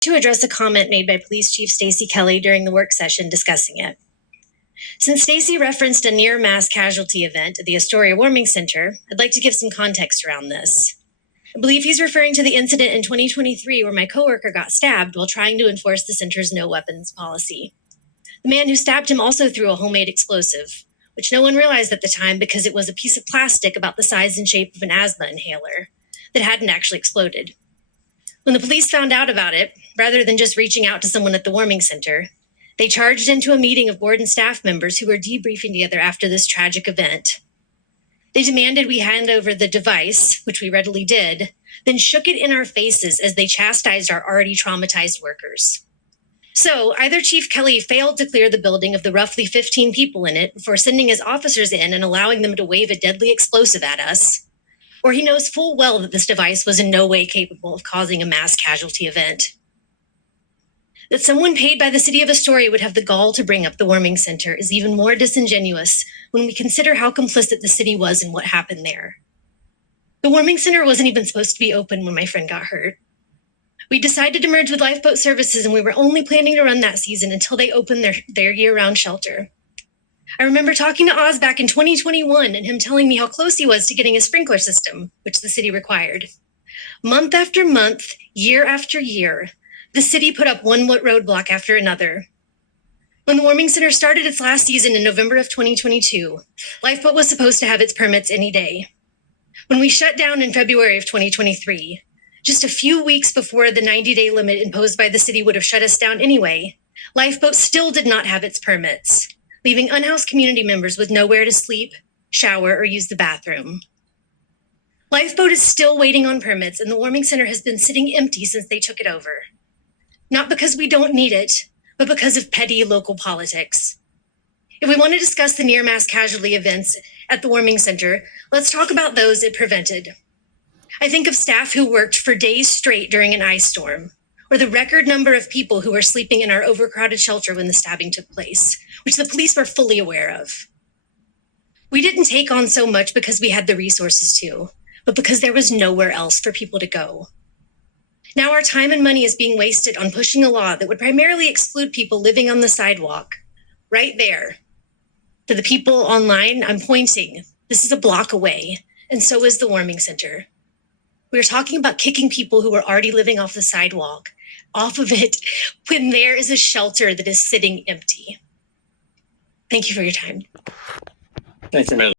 to address a comment made by Police Chief Stacy Kelly during the work session discussing it. Since Stacy referenced a near mass casualty event at the Astoria Warming Center, I'd like to give some context around this. I believe he's referring to the incident in 2023 where my coworker got stabbed while trying to enforce the center's no weapons policy. The man who stabbed him also threw a homemade explosive, which no one realized at the time because it was a piece of plastic about the size and shape of an asthma inhaler that hadn't actually exploded. When the police found out about it, rather than just reaching out to someone at the warming center, they charged into a meeting of board and staff members who were debriefing together after this tragic event. They demanded we hand over the device, which we readily did, then shook it in our faces as they chastised our already traumatized workers. So either Chief Kelly failed to clear the building of the roughly 15 people in it before sending his officers in and allowing them to wave a deadly explosive at us, or he knows full well that this device was in no way capable of causing a mass casualty event. That someone paid by the city of Astoria would have the gall to bring up the warming center is even more disingenuous when we consider how complicit the city was in what happened there. The warming center wasn't even supposed to be open when my friend got hurt. We decided to merge with Lifeboat Services, and we were only planning to run that season until they opened their year-round shelter. I remember talking to Oz back in 2021 and him telling me how close he was to getting a sprinkler system, which the city required. Month after month, year after year, the city put up one roadblock after another. When the warming center started its last season in November of 2022, Lifeboat was supposed to have its permits any day. When we shut down in February of 2023, just a few weeks before the 90-day limit imposed by the city would have shut us down anyway, Lifeboat still did not have its permits, leaving unhoused community members with nowhere to sleep, shower, or use the bathroom. Lifeboat is still waiting on permits, and the warming center has been sitting empty since they took it over. Not because we don't need it, but because of petty local politics. If we want to discuss the near mass casualty events at the warming center, let's talk about those it prevented. I think of staff who worked for days straight during an ice storm, or the record number of people who were sleeping in our overcrowded shelter when the stabbing took place, which the police were fully aware of. We didn't take on so much because we had the resources to, but because there was nowhere else for people to go. Now our time and money is being wasted on pushing a law that would primarily exclude people living on the sidewalk, right there. To the people online, I'm pointing. This is a block away, and so is the warming center. We're talking about kicking people who are already living off the sidewalk off of it when there is a shelter that is sitting empty. Thank you for your time. Thanks, Amanda.